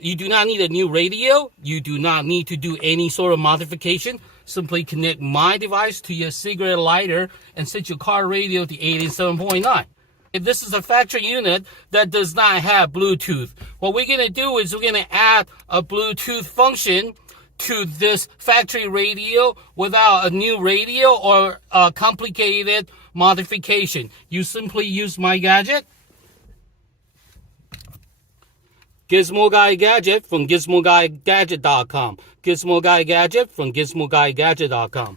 You do not need a new radio. You do not need to do any sort of modification. Simply connect my device to your cigarette lighter and set your car radio to 87.9. If this is a factory unit that does not have Bluetooth, what we're going to do is we're going to add a Bluetooth function to this factory radio without a new radio or a complicated modification. You simply use my gadget. Gizmo Guy Gadget from GizmoGuyGadget.com. Gizmo Guy Gadget from GizmoGuyGadget.com.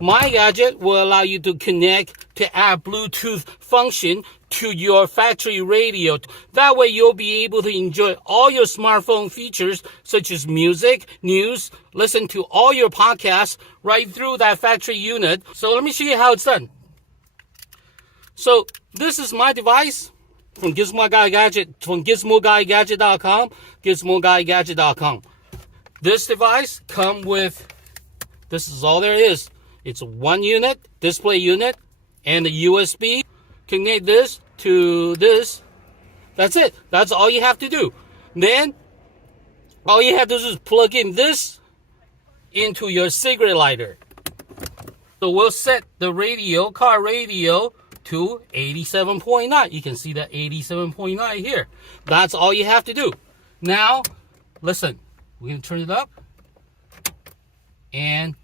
My gadget will allow you to connect to add Bluetooth function to your factory radio. That way you'll be able to enjoy all your smartphone features such as music, news, listen to all your podcasts right through that factory unit. So let me show you how it's done. So this is my device from Gizmo Guy Gadget, from GizmoGuyGadget.com, GizmoGuyGadget.com. This device comes with, this is all there is. It's one unit, display unit, and a USB. Connect this to this. That's it. That's all you have to do. Then, all you have to do is plug in this into your cigarette lighter. So we'll set the radio, car radio, to 87.9. You can see that 87.9 here. That's all you have to do. Now, listen. We're going to turn it up. And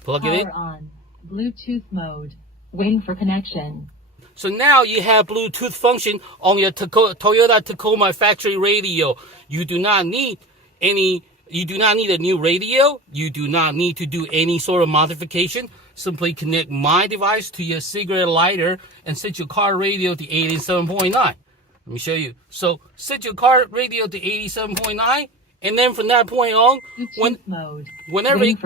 plug it in. Power on. Bluetooth mode. Waiting for connection. So now you have Bluetooth function on your Toyota Tacoma factory radio. You do not need a new radio. You do not need to do any sort of modification. Simply connect my device to your cigarette lighter and set your car radio to 87.9. Let me show you. So set your car radio to 87.9, and then from that point on, whenever you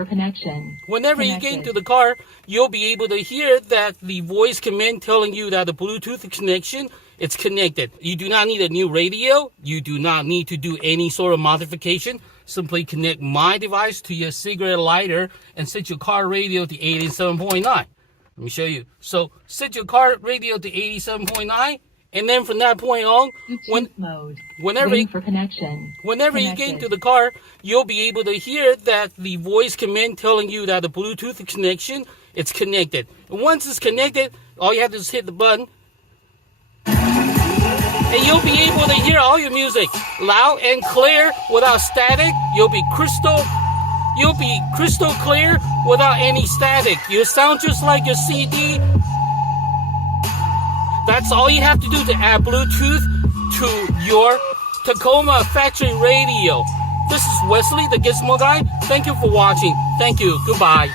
get into the car, you'll be able to hear that the voice command telling you that the Bluetooth connection, it's connected. You do not need a new radio. You do not need to do any sort of modification. Simply connect my device to your cigarette lighter and set your car radio to 87.9. Let me show you. So set your car radio to 87.9, and then from that point on, whenever you get into the car, you'll be able to hear that the voice command telling you that the Bluetooth connection, it's connected. And once it's connected, all you have to do is hit the button, and you'll be able to hear all your music loud and clear without static. You'll be crystal clear without any static. You sound just like your CD. That's all you have to do to add Bluetooth to your Tacoma factory radio. This is Wesley, the Gizmo Guy. Thank you for watching. Thank you. Goodbye.